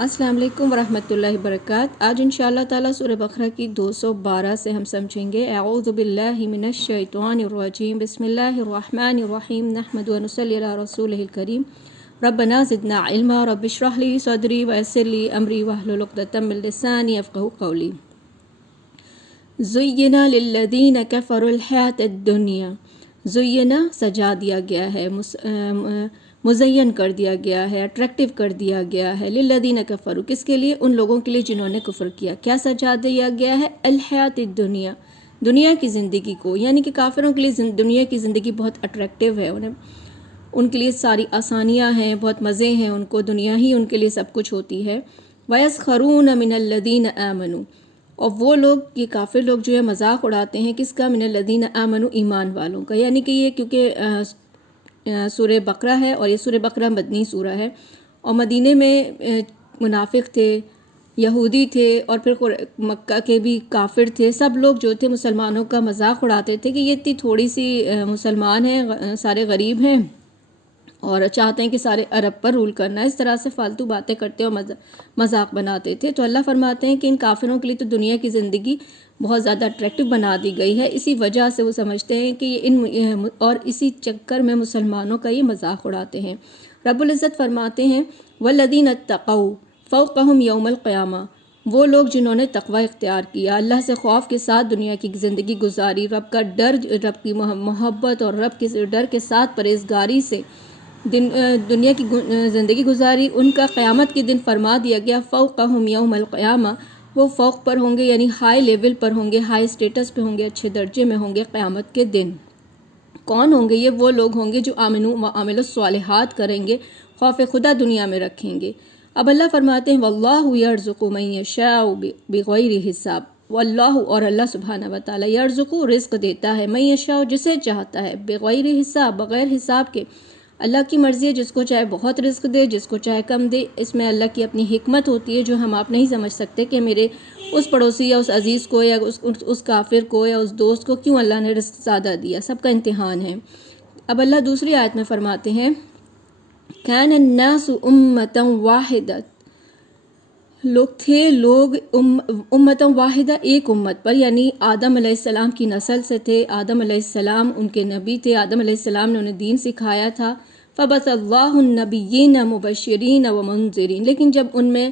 السلام علیکم ورحمۃ اللہ وبرکاتہ۔ آج انشاءاللہ تعالیٰ سورہ بقرہ کی 212 سے ہم سمجھیں گے۔ اعوذ باللہ من الشیطان الرجیم، بسم اللہ الرحمن الرحیم، نحمد و نصلی علی رسولہ الکریم، ربنا زدنا علما، رب اشرح لی صدری ویسر لی امری واحلل عقدۃ من لسانی یفقہوا قولی۔ زینا للذین کفروا الحیاۃ الدنیا، زینا سجا دیا گیا ہے، مزین کر دیا گیا ہے، اٹریکٹیو کر دیا گیا ہے، للذین کفروا، کس کے لیے؟ ان لوگوں کے لیے جنہوں نے کفر کیا۔ کیا سجا دیا گیا ہے؟ الحیاۃ الدنیا، دنیا کی زندگی کو، یعنی کہ کافروں کے لیے دنیا کی زندگی بہت اٹریکٹیو ہے، ان کے لیے ساری آسانیاں ہیں، بہت مزے ہیں، ان کو دنیا ہی ان کے لیے سب کچھ ہوتی ہے۔ وَيَسْخَرُونَ مِنَ الَّذِينَ آمَنُوا، اور وہ لوگ، یہ کافر لوگ جو ہے مذاق اڑاتے ہیں کس کا؟ من الذین آمنوا، ایمان والوں کا، یعنی کہ یہ کیونکہ سورہ بقرہ ہے اور یہ سورہ بقرہ مدنی سورہ ہے، اور مدینے میں منافق تھے، یہودی تھے، اور پھر مکہ کے بھی کافر تھے، سب لوگ جو تھے مسلمانوں کا مذاق اڑاتے تھے کہ یہ اتنی تھوڑی سی مسلمان ہیں، سارے غریب ہیں اور چاہتے ہیں کہ سارے عرب پر رول کرنا، اس طرح سے فالتو باتیں کرتے اور مذاق بناتے تھے۔ تو اللہ فرماتے ہیں کہ ان کافروں کے لیے تو دنیا کی زندگی بہت زیادہ اٹریکٹیو بنا دی گئی ہے، اسی وجہ سے وہ سمجھتے ہیں کہ اور اسی چکر میں مسلمانوں کا یہ مذاق اڑاتے ہیں۔ رب العزت فرماتے ہیں والذین اتقوا فوقہم یوم القیامہ، وہ لوگ جنہوں نے تقوی اختیار کیا، اللہ سے خوف کے ساتھ دنیا کی زندگی گزاری، رب کا ڈر، رب کی محبت اور رب کے ڈر کے ساتھ پرہیزگاری سے دنیا کی زندگی گزاری، ان کا قیامت کے دن فرما دیا گیا فوقہم یوم القیامہ، وہ فوق پر ہوں گے، یعنی ہائی لیول پر ہوں گے، ہائی سٹیٹس پہ ہوں گے، اچھے درجے میں ہوں گے قیامت کے دن۔ کون ہوں گے یہ؟ وہ لوگ ہوں گے جو آمنوا وعملوا الصالحات کریں گے، خوف خدا دنیا میں رکھیں گے۔ اب اللہ فرماتے ہیں واللہ یرزق من یشاء بغیر حساب، واللہ، اور اللہ سبحانہ و تعالی، یرزق، رزق دیتا ہے، من یشاء، جسے چاہتا ہے، بغیر حساب، بغیر حساب کے۔ اللہ کی مرضی ہے، جس کو چاہے بہت رزق دے، جس کو چاہے کم دے، اس میں اللہ کی اپنی حکمت ہوتی ہے جو ہم آپ نہیں سمجھ سکتے کہ میرے اس پڑوسی یا اس عزیز کو یا اس کافر کو یا اس دوست کو کیوں اللہ نے رزق زیادہ دیا، سب کا امتحان ہے۔ اب اللہ دوسری آیت میں فرماتے ہیں کان الناس امۃ واحدۃ، لوگ امۃ واحدہ، ایک امت پر، یعنی آدم علیہ السلام کی نسل سے تھے، آدم علیہ السلام ان کے نبی تھے، آدم علیہ السلام نے انہیں دین سکھایا تھا۔ فبعث اللہ النبیین مبشرین ومنذرین، لیکن جب ان میں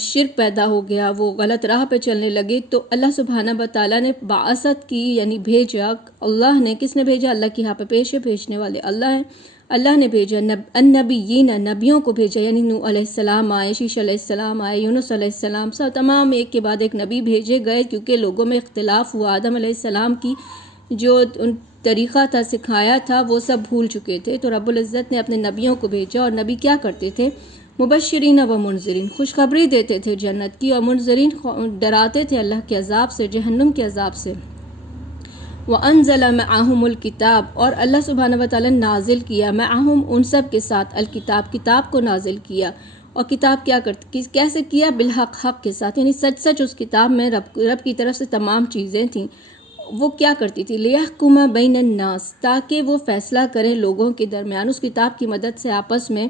شرک پیدا ہو گیا، وہ غلط راہ پہ چلنے لگے، تو اللہ سبحانہ وتعالیٰ نے بعثت کی، یعنی بھیجا۔ اللہ نے، کس نے بھیجا؟ اللہ کی یہاں پہ پیش بھیجنے والے اللہ ہیں، اللہ نے بھیجا النبیین، نبیوں کو بھیجا، یعنی نوح علیہ السلام آئے، شیش علیہ السلام آئے، یونس علیہ السلام، سب تمام ایک کے بعد ایک نبی بھیجے گئے، کیونکہ لوگوں میں اختلاف ہوا، آدم علیہ السلام کی جو طریقہ تھا، سکھایا تھا، وہ سب بھول چکے تھے، تو رب العزت نے اپنے نبیوں کو بھیجا، اور نبی کیا کرتے تھے؟ مبشرین و منذرین، خوشخبری دیتے تھے جنت کی، اور منذرین ڈراتے تھے اللہ کے عذاب سے، جہنم کے عذاب سے۔ وَأَنزَلَ مَعَهُمُ الْكِتَابَ، اور اللہ سبحانہ وتعالیٰ نے نازل کیا معہم، ان سب کے ساتھ، الکتاب، کتاب کو نازل کیا، اور کتاب کیا کرتی، کیسے کیا؟ بالحق، حق کے ساتھ، یعنی سچ سچ اس کتاب میں رب کی طرف سے تمام چیزیں تھیں۔ وہ کیا کرتی تھی؟ لِيَحْكُمَ بَيْنَ النَّاسِ، تاکہ وہ فیصلہ کریں لوگوں کے درمیان، اس کتاب کی مدد سے آپس میں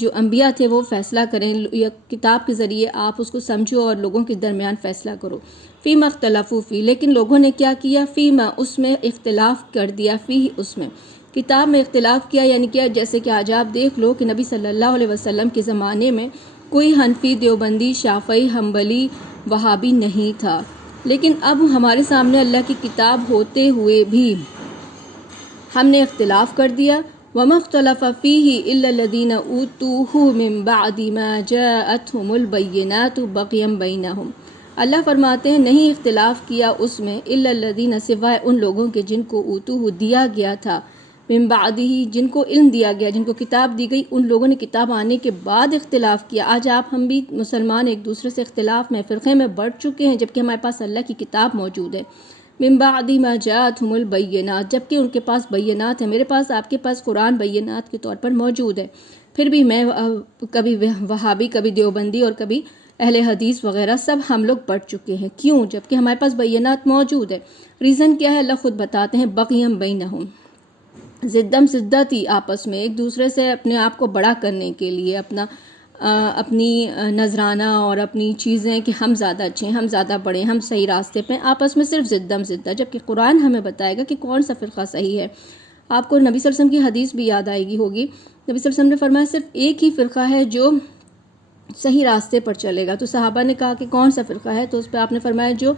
جو انبیاء تھے وہ فیصلہ کریں، یا کتاب کے ذریعے آپ اس کو سمجھو اور لوگوں کے درمیان فیصلہ کرو۔ فیما اختلفوا فی، لیکن لوگوں نے کیا کیا؟ فیما، اس میں اختلاف کر دیا، فی، اس میں کتاب میں اختلاف کیا، یعنی کیا؟ جیسے کہ آج آپ دیکھ لو کہ نبی صلی اللہ علیہ وسلم کے زمانے میں کوئی حنفی، دیوبندی، شافعی، حنبلی، وہابی نہیں تھا، لیکن اب ہمارے سامنے اللہ کی کتاب ہوتے ہوئے بھی ہم نے اختلاف کر دیا۔ وَمَا اخْتَلَفَ فِيهِ إِلَّا الَّذِينَ أُوتُوهُ مِن بَعْدِ مَا جَاءَتْهُمُ الْبَيِّنَاتُ بَغْيًا بَيْنَهُمْ، اللہ فرماتے ہیں نہیں اختلاف کیا اس میں، إِلَّا الَّذِينَ، سوائے ان لوگوں کے جن کو أُوتُوهُ دیا گیا تھا، من بعدہ، جن کو علم دیا گیا، جن کو کتاب دی گئی، ان لوگوں نے کتاب آنے کے بعد اختلاف کیا۔ آج آپ ہم بھی مسلمان ایک دوسرے سے اختلاف میں، فرقے میں بڑھ چکے ہیں، جبکہ ہمارے پاس اللہ کی کتاب موجود ہے۔ من بعد ما جاءتهم البینات، جبکہ ان کے پاس بینات ہیں، میرے پاس، آپ کے پاس قرآن بینات کے طور پر موجود ہے، پھر بھی میں کبھی وہابی، کبھی دیوبندی اور کبھی اہل حدیث وغیرہ سب ہم لوگ پڑھ چکے ہیں۔ کیوں؟ جبکہ ہمارے پاس بینات موجود ہے۔ ریزن کیا ہے؟ اللہ خود بتاتے ہیں بغیم بینہم، زدم زدتی آپس میں، ایک دوسرے سے اپنے آپ کو بڑا کرنے کے لیے، اپنا اپنی نذرانہ اور اپنی چیزیں کہ ہم زیادہ اچھے ہیں، ہم زیادہ بڑے ہیں، ہم صحیح راستے پہ ہیں، آپس میں صرف ضدم زدہ، جبکہ قرآن ہمیں بتائے گا کہ کون سا فرقہ صحیح ہے۔ آپ کو نبی صلی اللہ علیہ وسلم کی حدیث بھی یاد آئے گی ہوگی، نبی صلی اللہ علیہ وسلم نے فرمایا صرف ایک ہی فرقہ ہے جو صحیح راستے پر چلے گا۔ تو صحابہ نے کہا کہ کون سا فرقہ ہے؟ تو اس پہ آپ نے فرمایا جو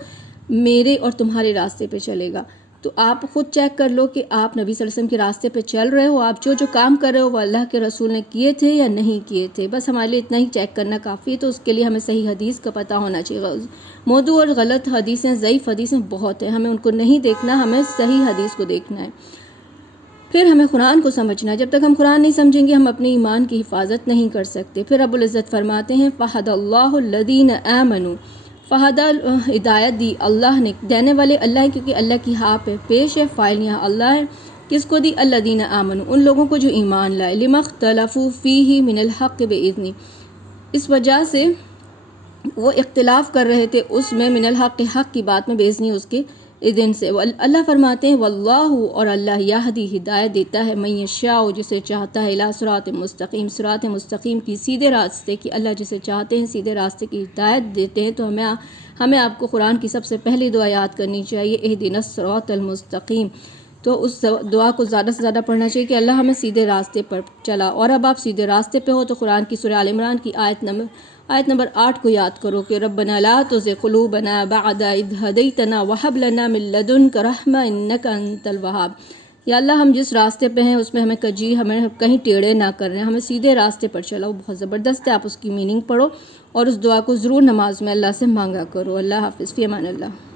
میرے اور تمہارے راستے پہ چلے گا۔ تو آپ خود چیک کر لو کہ آپ نبی صلی اللہ علیہ وسلم کے راستے پہ چل رہے ہو، آپ جو کام کر رہے ہو وہ اللہ کے رسول نے کیے تھے یا نہیں کیے تھے۔ بس ہمارے لیے اتنا ہی چیک کرنا کافی ہے۔ تو اس کے لیے ہمیں صحیح حدیث کا پتہ ہونا چاہیے۔ موضوع اور غلط حدیثیں، ضعیف حدیثیں بہت ہیں، ہمیں ان کو نہیں دیکھنا، ہمیں صحیح حدیث کو دیکھنا ہے۔ پھر ہمیں قرآن کو سمجھنا ہے۔ جب تک ہم قرآن نہیں سمجھیں گے ہم اپنے ایمان کی حفاظت نہیں کر سکتے۔ پھر رب العزت فرماتے ہیں فَهَدَى اللَّهُ الَّذِينَ آمَنُوا، فہدہ ہدایت دی اللہ نے، دینے والے اللہ ہیں کیونکہ اللہ کی ہاں پہ پیش ہے، فاعل یہاں اللہ ہے۔ کس کو دی؟ الذین آمنوا، ان لوگوں کو جو ایمان لائے، لما اختلفوا فیہ من الحق بإذنہ، اس وجہ سے وہ اختلاف کر رہے تھے اس میں، من الحق، حق کی بات میں، بإذنہ، اس کے اذن سے۔ اللہ فرماتے ہیں واللہ، اور اللہ یہدی، ہدایت دیتا ہے، من یشاء، جسے چاہتا ہے، الی صراط مستقیم، صراط مستقیم کی، سیدھے راستے کی۔ اللہ جسے چاہتے ہیں سیدھے راستے کی ہدایت دیتے ہیں۔ تو ہمیں آپ کو قرآن کی سب سے پہلی دعا یاد کرنی چاہیے، اہدنا الصراط المستقیم۔ تو اس دعا کو زیادہ سے زیادہ پڑھنا چاہیے کہ اللہ ہمیں سیدھے راستے پر چلا۔ اور اب آپ سیدھے راستے پہ ہو تو قرآن کی سورہ آل عمران کی آیت نمبر 8 کو یاد کرو کہ ربنا لا تزغ قلوبنا بعد اذ ہدیتنا وہب لنا من لدنک رحمہ انک انت الوہاب۔ یا اللہ ہم جس راستے پہ ہیں اس میں ہمیں ہمیں کہیں ٹیڑھے نہ کر رہے ہیں، ہمیں سیدھے راستے پر چلاؤ۔ بہت زبردست ہے، آپ اس کی میننگ پڑھو اور اس دعا کو ضرور نماز میں اللہ سے مانگا کرو۔ اللہ حافظ، فی امان اللہ۔